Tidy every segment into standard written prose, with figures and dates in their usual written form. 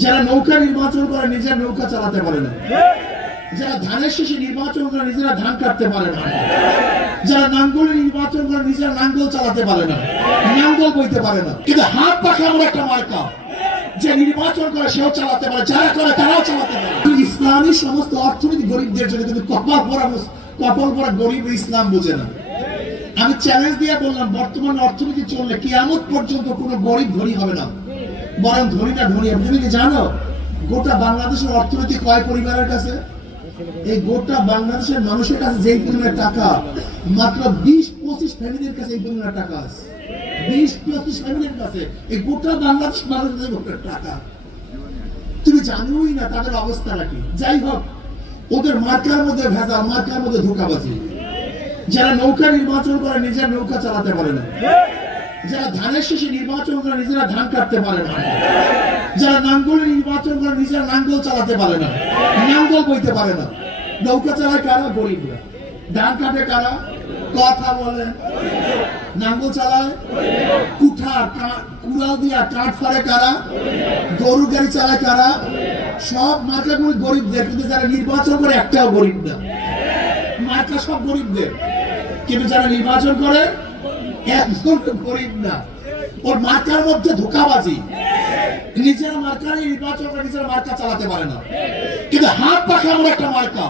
যারা নৌকা নির্বাচন করে নিজের নৌকা চালাতে পারে না, যারা ধানের শীষে নির্বাচন করে নিজেরা ধান কাটতে পারে না, যারা নাঙ্গলে নির্বাচন করে নিজেরা নাঙ্গল চালাতে পারে না, নাঙ্গল বইতে পারে না, কিন্তু হাত পাখা আমরা একটা মার্কা, যে নির্বাচন করে সেও চালাতে পারে, যারা করে তারাও চালাতে পারে। ইসলামী সমস্ত অর্থনীতি গরিবদের জন্য, কিন্তু কপাল পরা গরিব ইসলাম বোঝে না। আমি চ্যালেঞ্জ দিয়ে বললাম, বর্তমান অর্থনীতি চললে কিয়ামত পর্যন্ত কোনো গরিব ধনী হবে না, বরং ধনীটা ধনী হবে। তুমি কি জানো গোটা বাংলাদেশের অর্থনীতি কয় পরিবারের কাছে? এই গোটা বাংলাদেশের মানুষের কাছে যেই পরিমাণের টাকা, মাত্র 20-25 ফ্যামিলির কাছে এই পরিমাণের টাকা আছে। 20-25 ফ্যামিলির কাছে এই গোটা বাংলাদেশ মানুষের টাকা। তুমি জানোই না তাদের অবস্থাটা কি। যাই হোক, ওদের মার্কার মধ্যে ভেজাল, মার্কার মধ্যে ধোঁকাবাজি। যারা নৌকা নির্বাচন করে নিজের নৌকা চালাতে পারে না, যারা ধানের শীষে নির্বাচন করে নিজেরা ধান কাটতে পারে না, যারা নাঙ্গলে নির্বাচন করে নিজেরা নাঙ্গল চালাতে পারে না, নাঙ্গল বইতে পারে না, নৌকা চালায় কারা? গরিবরা। ধান কাটে কারা? কথা বলে। নাঙ্গল চালায় কুড়াল দিয়া কাঠ ফাড়ে কারা? গরু গাড়ি চালায় কারা? সব মার্কাগুলি গরিবদের, কিন্তু যারা নির্বাচন করে একটাও গরিব না। মার্কা সব গরিবদের, কিন্তু যারা নির্বাচন করে একজন গরিব না। ওর মার্কার মধ্যে ধোঁকাবাজি। নিজের মার্কা নির্বাচন করে নিজের মার্কা চালাতে পারে না, কিন্তু হাত পাখা আমরা একটা মার্কা,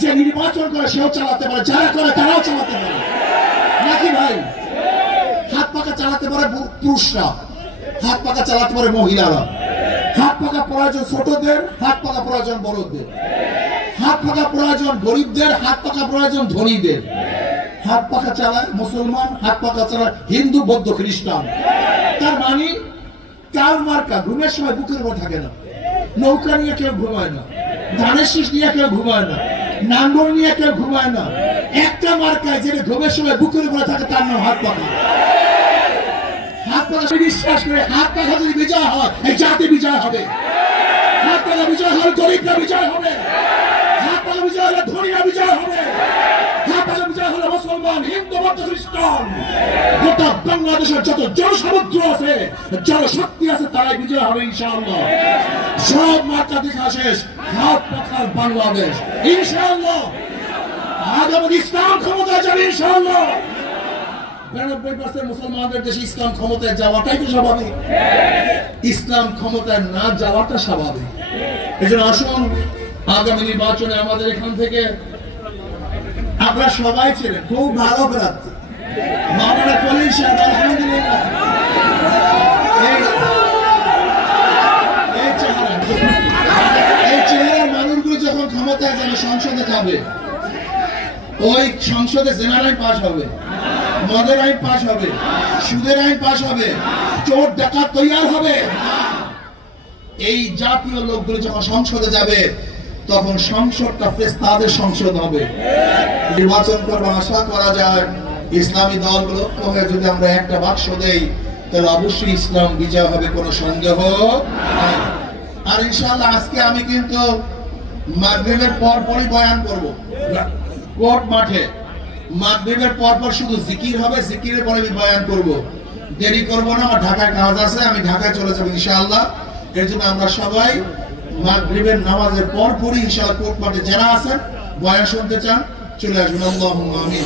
যে নির্বাচন করে সেও চালাতে পারে, যারা করে তারাও চালাতে পারে। নাকি ভাই? হাত পাখা চালাতে পারে পুরুষরা, হাত পাখা চালাতে পারে মহিলারা। হাত পাখা প্রয়োজন ছোটদের, হাত পাখা প্রয়োজন বড়দের। হাত পাখা প্রয়োজন গরিবদের, হাত পাখা প্রয়োজন ধনীদের। হাত পাখা চালায় মুসলমান, হাত পাখা চালায় হিন্দু, বৌদ্ধ, খ্রিস্টান। তার মানে কার মার্কা ঘুমের সময় বুকের উপর থাকে না। নৌকা নিয়ে কেউ ঘুমায় না, ধানের শীষ নিয়ে কেউ ঘুমায় না, নাঙ্গল নিয়ে কেউ ঘুমায় না। একটা মার্কায় যেটা ঘুমের সময় বুকের উপরে থাকে, তার নাম হাত পাখা। হাত পাখা বিশ্বাস করে, হাত পাখা যদি বিজয় হয়, এই জাতি বিজয় হবে। হাত পাখা বিজয় হয়, গরিবরা বিজয় হবে। হাত পাখা বিজয় হলে ধনীরা বিজয় হবে। হাত পাখা বিজয় হলে মুসলমান, হিন্দু, বৌদ্ধ, খ্রিস্টান, গোটা বাংলাদেশের যত জনসমুদ্র আছে, জনশক্তি আছে, তারাই বিজয় হবে ইনশাআল্লাহ। সব মাত্রা দেখা শেষ, হাত পাখার বাংলাদেশ ইনশাআল্লাহ। আগামী ইসলাম ক্ষমতায় যাবে ইনশাআল্লাহ। 92% মুসলমানদের দেশে ইসলাম ক্ষমতায় যাওয়াটাই তো স্বাভাবিক, ইসলাম ক্ষমতায় না যাওয়াটা স্বাভাবিক। এই জন্য আসুন, আগামী নির্বাচনে আমাদের এখান থেকে আপনারা সবাই ছিলেন খুব ভালো প্রার্থী, মামলা পুলিশ, আলহামদুলিল্লাহ। এই চেহারার মানুষগুলো যখন ক্ষমতায় যাবে, সংসদে যাবে, ওই সংসদে জেনার আইন পাস হবে, মদের আইন পাস হবে, সুদের আইন পাস হবে, চোর ডাকাত তৈয়ার হবে। এই জাতীয় লোকগুলো যখন সংসদে যাবে, তখন সংসদটা তাদের সংসদ হবে। নির্বাচন করবো, আশা করা যায় ইসলামী দলগুলো যদি আমরা একটা বাক্স দেই, তাহলে অবশ্যই ইসলাম বিজয় হবে, কোনো সন্দেহ নাই। আর ইনশাআল্লাহ আজকে আমি কিন্তু মাগরিবের পরপরই বয়ান করব কোর্ট মাঠে। মাগরিবের পরপর শুধু জিকির হবে, জিকিরের পরে আমি বয়ান করব। দেরি করব না, আমার ঢাকায় কাজ আছে, আমি ঢাকায় চলে যাবো ইনশাআল্লাহ। এর জন্য আমরা সবাই মাগরিবের নামাজের পরপরই ইনশাআল্লাহ কোর্ট মাঠে যারা আছেন বয়ান শুনতে চান, চলে আসবেন। আল্লাহুম্মা আমিন।